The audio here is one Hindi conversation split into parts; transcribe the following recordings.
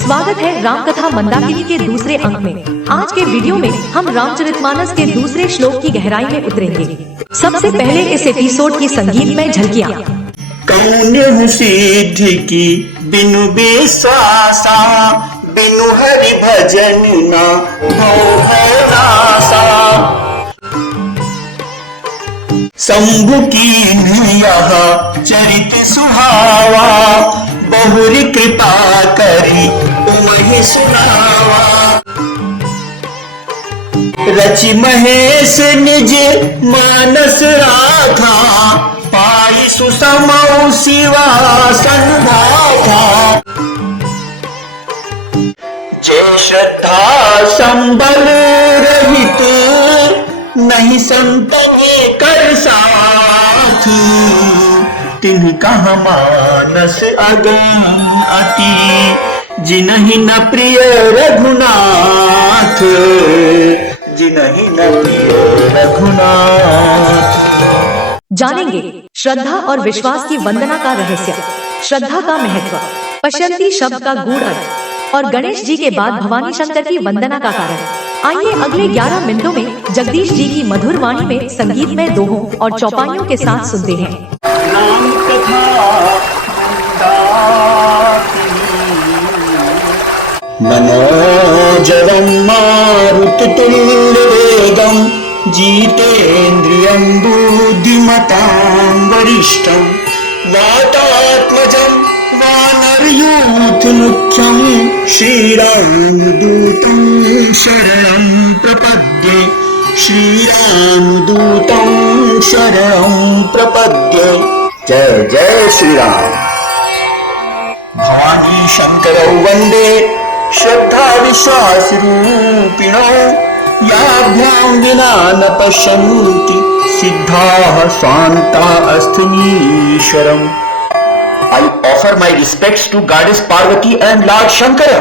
स्वागत है रामकथा मंदाकिनी के दूसरे अंक में। आज के वीडियो में हम रामचरितमानस के दूसरे श्लोक की गहराई में उतरेंगे। सबसे पहले इस एपिसोड की संगीतमय झलकियाँ। कौन सिद्धि की बिनु बेसासा, बिनु हरि भजन ना भव नासा। शंभु कीन यह चरित सुहावा, बहुरी कृपा करी तुम्हें सुनावा। रचि महेश निज मानस राखा, पाई सुसमौ शिवा संभाखा। जय श्रद्धा संबल रहित, नहीं संतने कर साथी। तिनका मानस अगम अति, जिनहि न प्रिय रघुनाथ, जिनहि न प्रिय रघुनाथ। जानेंगे श्रद्धा और विश्वास की वंदना का रहस्य, श्रद्धा का महत्व, पश्यंती शब्द का गूढ़ अर्थ और गणेश जी के बाद भवानी शंकर की वंदना का कारण। आइए अगले 11 मिनटों में जगदीश जी की मधुर वाणी में संगीतमय दोहों और चौपाइयों के साथ सुनते हैं। मनोजवं मारुततुल्यवेगं, जितेन्द्रियं बुद्धिमतां वरिष्ठं। वातात्मजं वानरयूथमुख्यं, श्रीरामदूतं शरणं प्रपद्ये। श्रीरामदूतं शरणं प्रपद्ये। जय जय श्री राम। भवानी शंकरौ वंदे श्रद्धा विश्वास रूपिणौ, याभ्यां विना न पश्यन्ति सिद्धाः स्वान्ताः अस्थनीश्वरम्। I offer my respects to Goddess Parvati and Lord Shankara,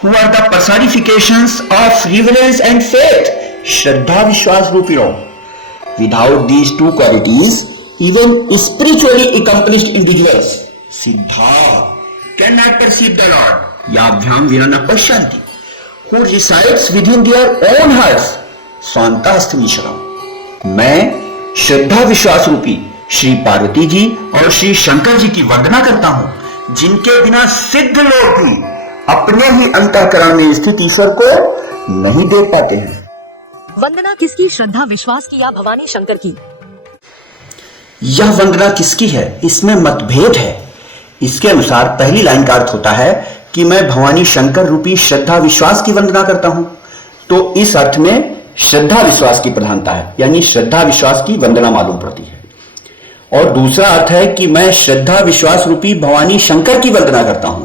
who are the personifications of reverence and faith. Shraddha Vishwas Rupino. Without these two qualities, even spiritually accomplished individuals, Siddha, cannot perceive the Lord. Yabhyam Vinana Pashyanti, who resides within their own hearts. Swantasthamisharam. मैं श्रद्धा विश्वास रूपी श्री पार्वती जी और श्री शंकर जी की वंदना करता हूँ, जिनके बिना सिद्ध लोग भी अपने ही अंतःकरण में स्थित ईश्वर को नहीं देख पाते हैं। वंदना किसकी, श्रद्धा विश्वास की या भवानी शंकर की? यह वंदना किसकी है, इसमें मतभेद है। इसके अनुसार पहली लाइन का अर्थ होता है कि मैं भवानी शंकर रूपी श्रद्धा विश्वास की वंदना करता हूं, तो इस अर्थ में श्रद्धा विश्वास की प्रधानता है, यानी श्रद्धा विश्वास की वंदना मालूम पड़ती है। और दूसरा अर्थ है कि मैं श्रद्धा विश्वास रूपी भवानी शंकर की वंदना करता हूं,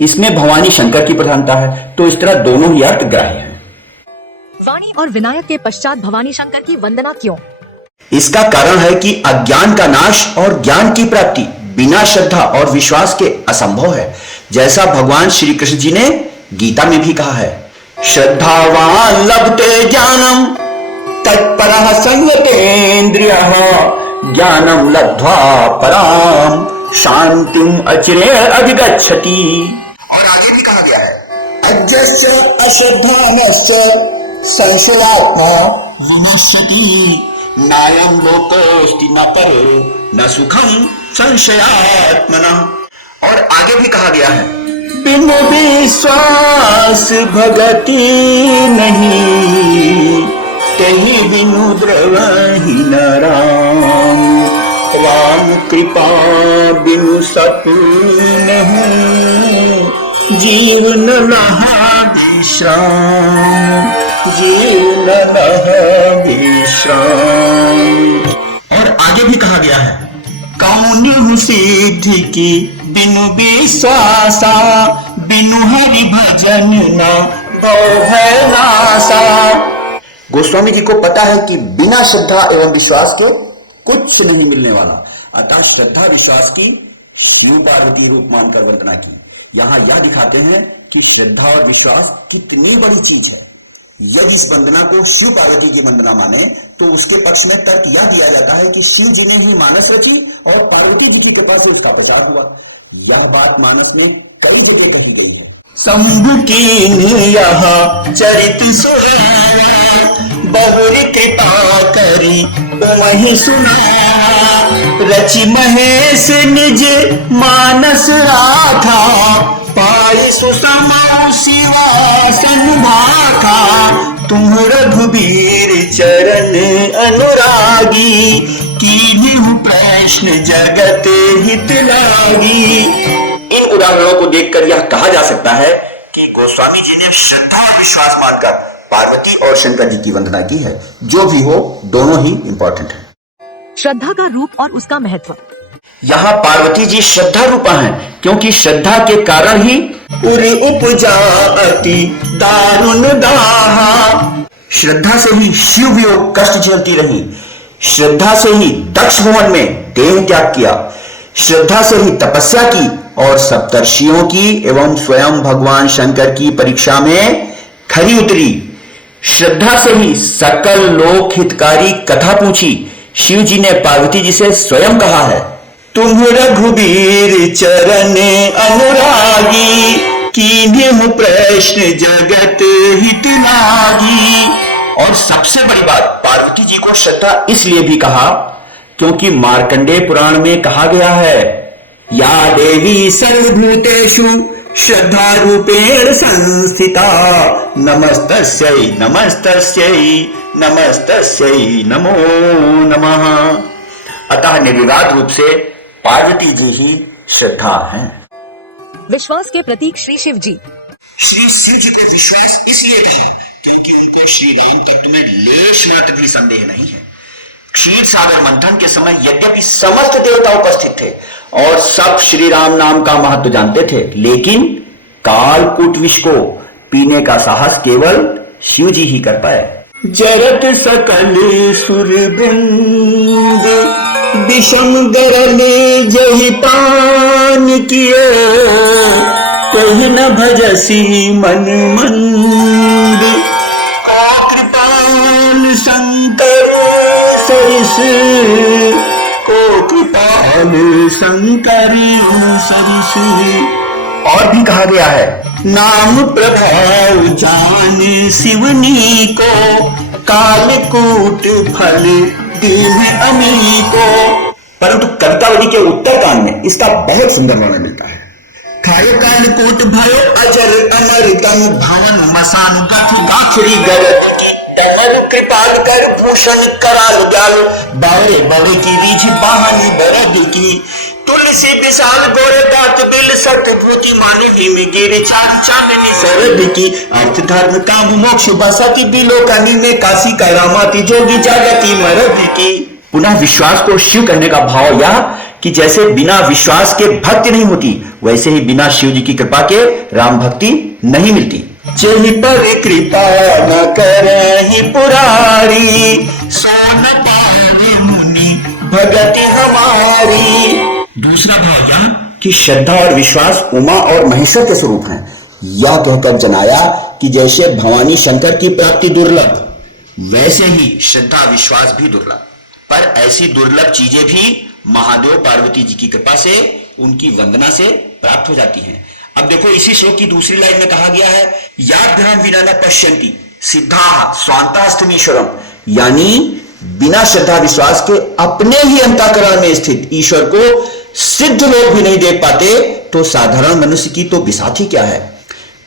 इसमें भवानी शंकर की प्रधानता है। तो इस तरह दोनों ही अर्थ ग्राह्य हैं। वाणी और विनायक के पश्चात भवानी शंकर की वंदना क्यों? इसका कारण है कि अज्ञान का नाश और ज्ञान की प्राप्ति बिना श्रद्धा और विश्वास के असंभव है, जैसा भगवान श्री कृष्ण जी ने गीता में भी कहा है। श्रद्धावान लभते ज्ञानम, तत्परः संयतेन्द्रियः, ज्ञानम लब्ध्वा पराम शांतिम अचिरेण अधिगच्छति। और आगे भी कहा गया है, अज्ञस्य अश्रद्धानस्य संशयात्मा विनश्यति, नायं लोकोऽस्ति न परो न सुखम संशयात्मना। और आगे भी कहा गया है, बिनु विश्वास भगति नहीं, तेहि बिनु द्रवहि न राम। राम कृपा बिनु सपूर्ण हूँ, जीवन लहा विश्राम, जीवन लहा विश्राम। और आगे भी कहा गया है, कौन सिद्धि की बिनु विश्वासा, बिनु हरि भजन न भव नासा। गोस्वामी जी को पता है कि बिना श्रद्धा एवं विश्वास के कुछ नहीं मिलने वाला, अतः श्रद्धा विश्वास की शिव पार्वती रूप मानकर वंदना की। यहाँ यह दिखाते हैं कि श्रद्धा और विश्वास कितनी बड़ी चीज है। यदि इस वंदना को शिव पार्वती की वंदना माने तो उसके पक्ष में तर्क यह दिया जाता है कि शिव जी ने ही मानस रची और पार्वती जी की कृपा से उसका प्रचार हुआ। यह बात मानस में कई जगह कही गई है। शंभु की यहाँ चरित सुहावा, बहुरी कृपा करी तुम्हें सुनाया, रचि महेश निज मानस राखा, पाई सुसमा शिवासन भाखा, तुम रघुबीर चरण अनुरागी, कीन्हु प्रश्न जगत हित लागी। इन उदाहरणों को देखकर यह कहा जा सकता है कि गोस्वामी जी ने श्रद्धा और विश्वास मानकर पार्वती और शंकर जी की वंदना की है। जो भी हो, दोनों ही इंपॉर्टेंट है। श्रद्धा का रूप और उसका महत्व। यहाँ पार्वती जी श्रद्धा रूपा हैं, क्योंकि श्रद्धा के कारण ही उरि उपजा अति दारुण दाहा। श्रद्धा से ही शिव वियोग कष्ट झेलती रही, श्रद्धा से ही दक्ष भवन में देह त्याग किया, श्रद्धा से ही तपस्या की और सप्तर्षियों की एवं स्वयं भगवान शंकर की परीक्षा में खरी उतरी। श्रद्धा से ही सकल लोक हितकारी कथा पूछी। शिव जी ने पार्वती जी से स्वयं कहा है, तुम रघुबीर चरण अनुरागी, कीन्हु प्रश्न जगत हित लागी। और सबसे बड़ी बात, पार्वती जी को श्रद्धा इसलिए भी कहा क्योंकि मार्कंडेय पुराण में कहा गया है, या देवी सर्वभूतेषु श्रद्धा रूपेण संस्थिता, नमस्तस्यै नमस्तस्यै नमस्तस्यै नमो नमः। अतः निर्विवाद रूप से पार्वती जी ही श्रद्धा हैं। विश्वास के प्रतीक श्री शिव जी। श्री शिव जी को विश्वास इसलिए है क्योंकि उनको श्री राम तत्व में लेश मात्र भी संदेह नहीं है। क्षीर सागर मंथन के समय यद्यपि समस्त देवता उपस्थित थे और सब श्री राम नाम का महत्व जानते थे, लेकिन कालकूट विष को पीने का साहस केवल शिव जी ही कर पाए। जरत सकल सुर बृंद, विषम गरल जहि पान किए, कहि न भजसी मन मंद, कृपाल शंकर सरिस, को कृपाल शंकर सरिस। और भी कहा गया है, नाम प्रभाव जान शिवनी को, कालकूट फल दीन अमी को। परंतु कवितावली के उत्तरकांड में इसका बहुत सुंदर वर्णन मिलता है। खायो कालकूट भयो अजर अमर तम, भवन मसान गथ गाखरी गरथ की, डमर कृपाल कर भूषण कराल गाल, बावरे बड़े की रीझ बाहन बरद की, तुलसी विशाल गोरे तात बिल सतभूति, माने भीम गिर चार चांदनी सरद की, अर्थ धर्म काम मोक्ष बसती बिलोकनी में, काशी करामाती जोगी जागती मरद की। पुनः विश्वास को शिव करने का भाव यह कि जैसे बिना विश्वास के भक्ति नहीं होती, वैसे ही बिना शिव जी की कृपा के राम भक्ति नहीं मिलती। जहि पर कृपा न करहि पुरारी, सोन पावे मुनि भगति हमारी। दूसरा भाव यह कि श्रद्धा और विश्वास उमा और महेश्वर के स्वरूप हैं। यह कहकर जनाया कि जैसे भवानी शंकर की प्राप्ति दुर्लभ, वैसे ही श्रद्धा विश्वास भी दुर्लभ। पर ऐसी दुर्लभ चीजें भी महादेव पार्वती जी की कृपा से, उनकी वंदना से प्राप्त हो जाती हैं। अब देखो, इसी श्लोक की दूसरी लाइन में कहा गया है, याभ्याम विना न पश्यन्ति सिद्धाः स्वान्तास्तमीश्वरम, यानी बिना श्रद्धा विश्वास के अपने ही अंतःकरण में स्थित ईश्वर को सिद्ध लोग भी नहीं देख पाते, तो साधारण मनुष्य की तो बिसात ही क्या है।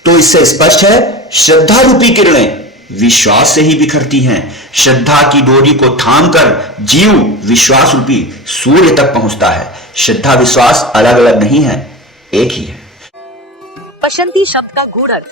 तो इससे स्पष्ट है, श्रद्धा रूपी किरणें विश्वास से ही बिखरती हैं। श्रद्धा की डोरी को थामकर जीव विश्वास रूपी सूर्य तक पहुंचता है। श्रद्धा विश्वास अलग अलग नहीं है, एक ही है। पश्यन्ति शब्द का गूढ़ अर्थ।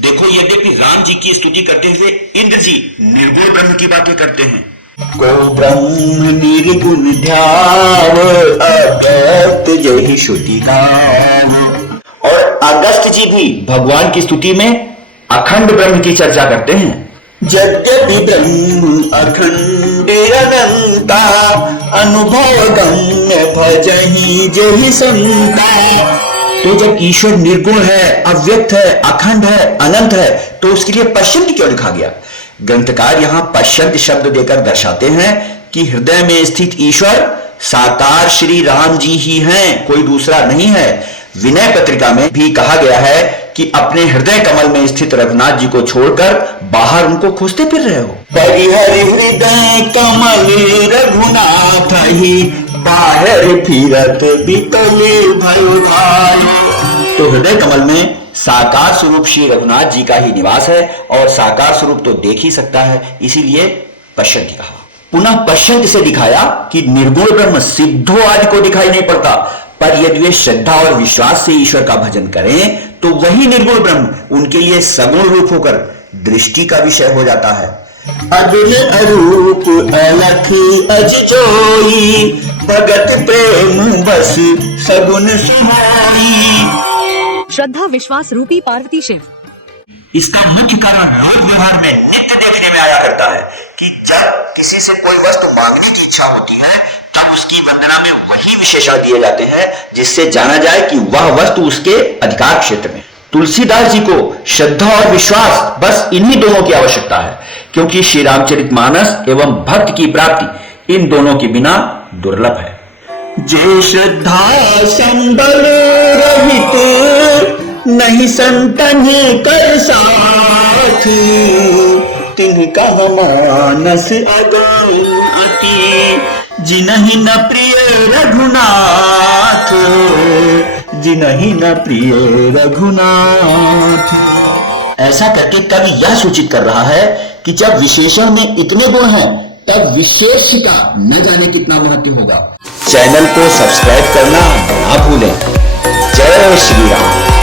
देखो, यद्यपि राम जी की स्तुति करते हुए इंद्र जी निर्गुण ब्रह्म की बातें करते हैं, को ब्रह्म निर्गुण ध्याव अगस्त जहि श्रुति गाव, और अगस्त जी भी भगवान की स्तुति में अखंड ब्रह्म की चर्चा करते हैं। यद्यपि ब्रह्म अखंड अनंता, अनुभव गम्य भजहि जहि संता। तो जब ईश्वर निर्गुण है, अव्यक्त है, अखंड है, अनंत है, तो उसके लिए पश्यन्ति क्यों लिखा गया? ग्रंथकार यहां पश्यन्त शब्द देकर दर्शाते हैं कि हृदय में स्थित ईश्वर साकार श्री राम जी ही हैं, कोई दूसरा नहीं है। विनय पत्रिका में भी कहा गया है कि अपने हृदय कमल में स्थित रघुनाथ जी को छोड़कर बाहर उनको खोजते फिर रहे हो। परिहरि हृदय कमल रघुनाथ ही, बाहर फिरत बितले भयो भाई। तो हृदय कमल में साकार स्वरूप श्री रघुनाथ जी का ही निवास है, और साकार स्वरूप तो देख ही सकता है, इसीलिए पश्यन्ति कहा। पुनः पश्यन्ति से दिखाया कि निर्गुण ब्रह्म सिद्धो आदि को दिखाई नहीं पड़ता, पर यदि वे श्रद्धा और विश्वास से ईश्वर का भजन करें तो वही निर्गुण ब्रह्म उनके लिए सगुण रूप होकर दृष्टि का विषय हो जाता है। अजुल अरूप अलख अज जोई, भगत प्रेम बस सगुन सुहाई। श्रद्धा विश्वास रूपी पार्वती शिव। इसका मुख्य कारण लोक व्यवहार में नित्य देखने में आया करता है कि जब किसी से कोई वस्तु मांगने की इच्छा होती है तब उसकी वंदना में वही विशेषण दिए जाते हैं जिससे जाना जाए कि वह वस्तु उसके अधिकार क्षेत्र में। तुलसीदास जी को श्रद्धा और विश्वास बस इन्हीं दोनों की आवश्यकता है, क्योंकि श्री रामचरितमानस एवं भक्त की प्राप्ति इन दोनों के बिना दुर्लभ है। जे श्रद्धा संबल रहित, नहीं संतन कर साथ, तिनका मानस अति, जिनहि न प्रिय रघुनाथ, जिनहि न प्रिय रघुनाथ। ऐसा करके कवि यह सूचित कर रहा है कि जब विशेषण में इतने गुण हैं तब विशेष का न जाने कितना महत्व होगा। चैनल को सब्सक्राइब करना ना भूलें। जय श्री राम।